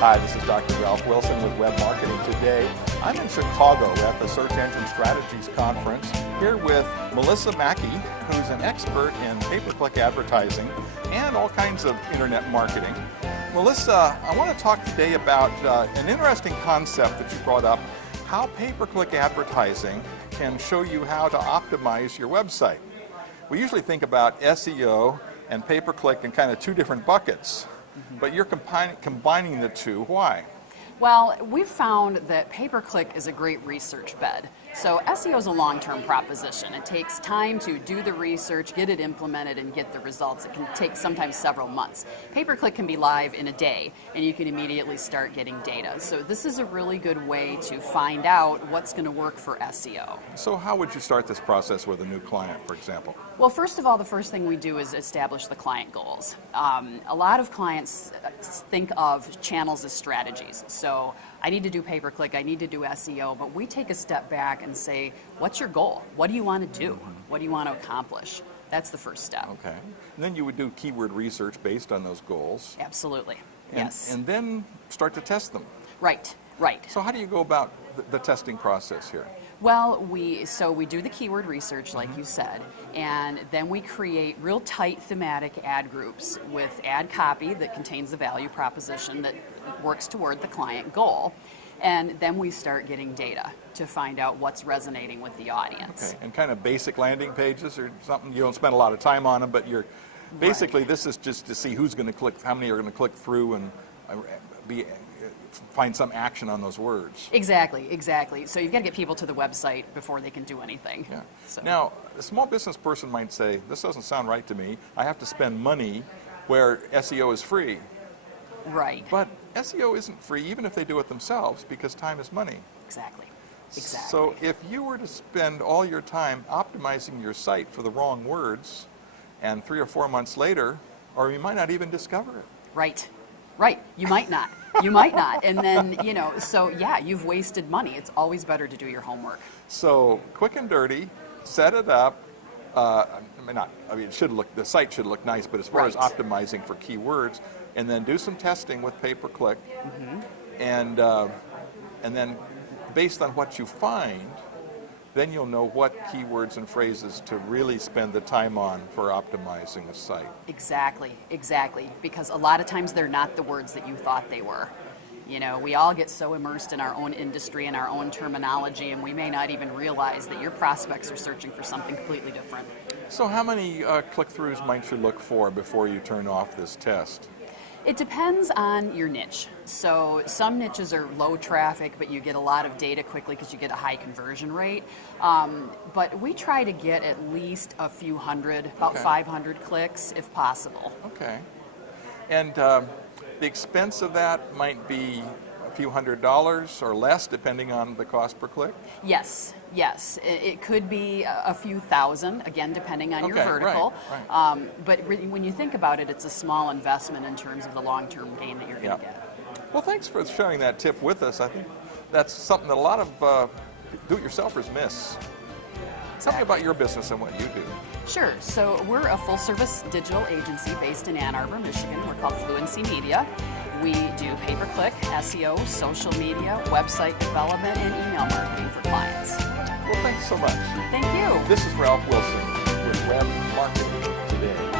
Hi, this is Dr. Ralph Wilson with Web Marketing Today. I'm in Chicago at the Search Engine Strategies Conference here with Melissa Mackey, who's an expert in pay-per-click advertising and all kinds of internet marketing. Melissa, I want to talk today about an interesting concept that you brought up, how pay-per-click advertising can show you how to optimize your website. We usually think about SEO and pay-per-click in kind of two different buckets, but you're combining the two. Why? Well, we've found that pay-per-click is a great research bed. So SEO is a long-term proposition. It takes time to do the research, get it implemented, and get the results. It can take sometimes several months. Pay-per-click can be live in a day, and you can immediately start getting data. So this is a really good way to find out what's going to work for SEO. So how would you start this process with a new client, for example? Well, first of all, the first thing we do is establish the client goals. A lot of clients think of channels as strategies. So I need to do pay-per-click, I need to do SEO, but we take a step back and say, what's your goal? What do you want to do? What do you want to accomplish? That's the first step. Okay. And then you would do keyword research based on those goals. Absolutely. Yes. And then start to test them. Right, right. So how do you go about the testing process here? Well, we do the keyword research, like you said, and then we create real tight thematic ad groups with ad copy that contains the value proposition that works toward the client goal. And then we start getting data to find out what's resonating with the audience. Okay, and kind of basic landing pages or something, you don't spend a lot of time on them, but you're basically, this is just to see who's going to click, how many are going to click through and find some action on those words. Exactly, exactly. So you've got to get people to the website before they can do anything. Yeah. So. Now, a small business person might say, this doesn't sound right to me. I have to spend money where SEO is free. Right. But SEO isn't free even if they do it themselves because time is money. Exactly. Exactly. So if you were to spend all your time optimizing your site for the wrong words and 3 or 4 months later, or you might not even discover it. Right. Right. You might not. You might not. And then, so yeah, you've wasted money. It's always better to do your homework. So quick and dirty, set it up. It should look, the site should look nice, but as far as optimizing for keywords, and then do some testing with pay-per-click, and then based on what you find, then you'll know what keywords and phrases to really spend the time on for optimizing a site. Exactly, exactly. Because a lot of times they're not the words that you thought they were. We all get so immersed in our own industry and our own terminology, and we may not even realize that your prospects are searching for something completely different. So how many click-throughs might you look for before you turn off this test? It depends on your niche. So some niches are low traffic, but you get a lot of data quickly because you get a high conversion rate. But we try to get at least a few hundred, about 500 clicks if possible. Okay. And the expense of that might be a few $100s or less depending on the cost per click? Yes, yes. It could be a few thousand, again, depending on your vertical. Right. But when you think about it, it's a small investment in terms of the long-term gain that you're going to get. Well, thanks for sharing that tip with us. I think that's something that a lot of do-it-yourselfers miss. Tell me about your business and what you do. Sure. So we're a full-service digital agency based in Ann Arbor, Michigan. We're called Fluency Media. We do pay-per-click, SEO, social media, website development, and email marketing for clients. Well, thanks so much. Thank you. This is Ralph Wilson with Web Marketing Today.